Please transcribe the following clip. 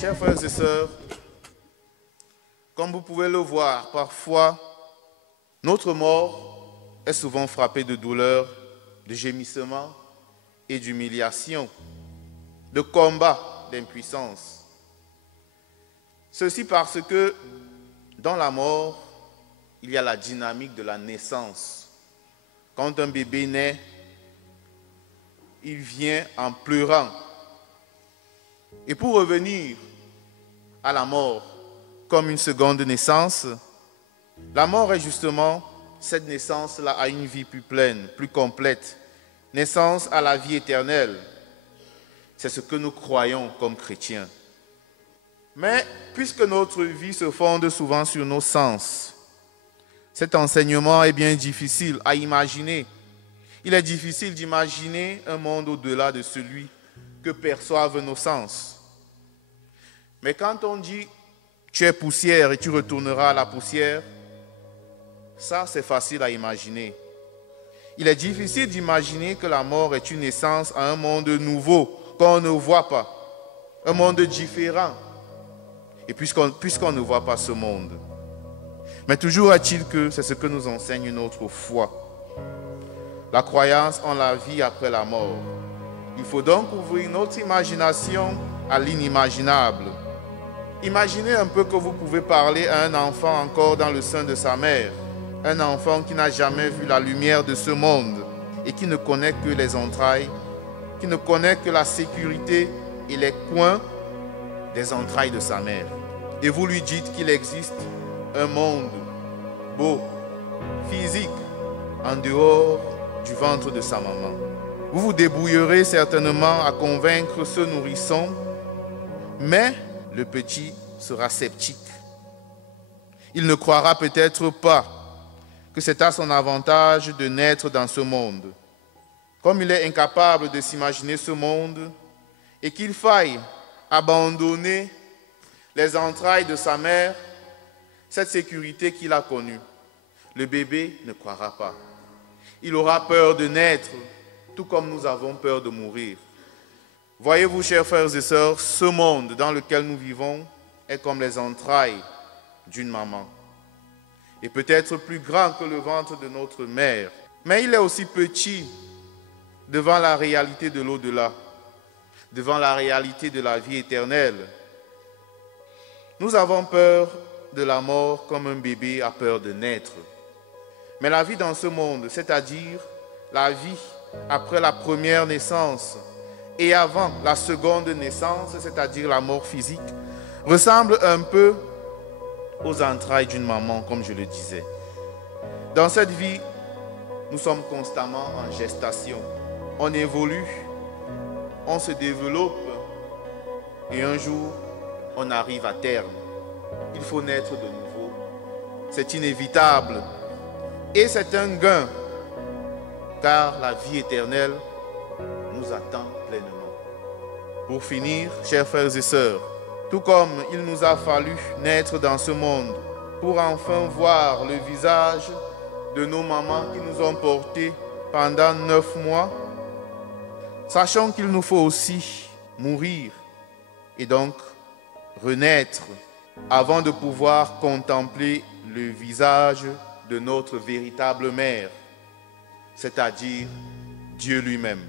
Chers frères et sœurs, comme vous pouvez le voir, parfois, notre mort est souvent frappée de douleur, de gémissement et d'humiliation, de combat, d'impuissance. Ceci parce que dans la mort, il y a la dynamique de la naissance. Quand un bébé naît, il vient en pleurant. Et pour revenir à la mort comme une seconde naissance, la mort est justement cette naissance-là à une vie plus pleine, plus complète, naissance à la vie éternelle. C'est ce que nous croyons comme chrétiens. Mais puisque notre vie se fonde souvent sur nos sens, cet enseignement est bien difficile à imaginer. Il est difficile d'imaginer un monde au-delà de celui que perçoivent nos sens. Mais quand on dit « tu es poussière et tu retourneras à la poussière », ça c'est facile à imaginer. Il est difficile d'imaginer que la mort est une naissance à un monde nouveau qu'on ne voit pas, un monde différent, et puisqu'on ne voit pas ce monde. Mais toujours est-il que c'est ce que nous enseigne notre foi. La croyance en la vie après la mort. Il faut donc ouvrir notre imagination à l'inimaginable. Imaginez un peu que vous pouvez parler à un enfant encore dans le sein de sa mère, un enfant qui n'a jamais vu la lumière de ce monde et qui ne connaît que les entrailles, qui ne connaît que la sécurité et les coins des entrailles de sa mère. Et vous lui dites qu'il existe un monde beau, physique, en dehors du ventre de sa maman. Vous vous débrouillerez certainement à convaincre ce nourrisson, mais le petit sera sceptique. Il ne croira peut-être pas que c'est à son avantage de naître dans ce monde. Comme il est incapable de s'imaginer ce monde et qu'il faille abandonner les entrailles de sa mère, cette sécurité qu'il a connue, le bébé ne croira pas. Il aura peur de naître, tout comme nous avons peur de mourir. Voyez-vous, chers frères et sœurs, ce monde dans lequel nous vivons est comme les entrailles d'une maman. Et peut-être plus grand que le ventre de notre mère. Mais il est aussi petit devant la réalité de l'au-delà, devant la réalité de la vie éternelle. Nous avons peur de la mort comme un bébé a peur de naître. Mais la vie dans ce monde, c'est-à-dire la vie après la première naissance et avant la seconde naissance, c'est-à-dire la mort physique, ressemble un peu aux entrailles d'une maman, comme je le disais. Dans cette vie, nous sommes constamment en gestation. On évolue, on se développe et un jour, on arrive à terme. Il faut naître de nouveau. C'est inévitable et c'est un gain, car la vie éternelle nous attend pleinement. Pour finir, chers frères et sœurs, tout comme il nous a fallu naître dans ce monde pour enfin voir le visage de nos mamans qui nous ont portés pendant 9 mois, sachons qu'il nous faut aussi mourir et donc renaître avant de pouvoir contempler le visage de notre véritable mère, c'est-à-dire Dieu lui-même.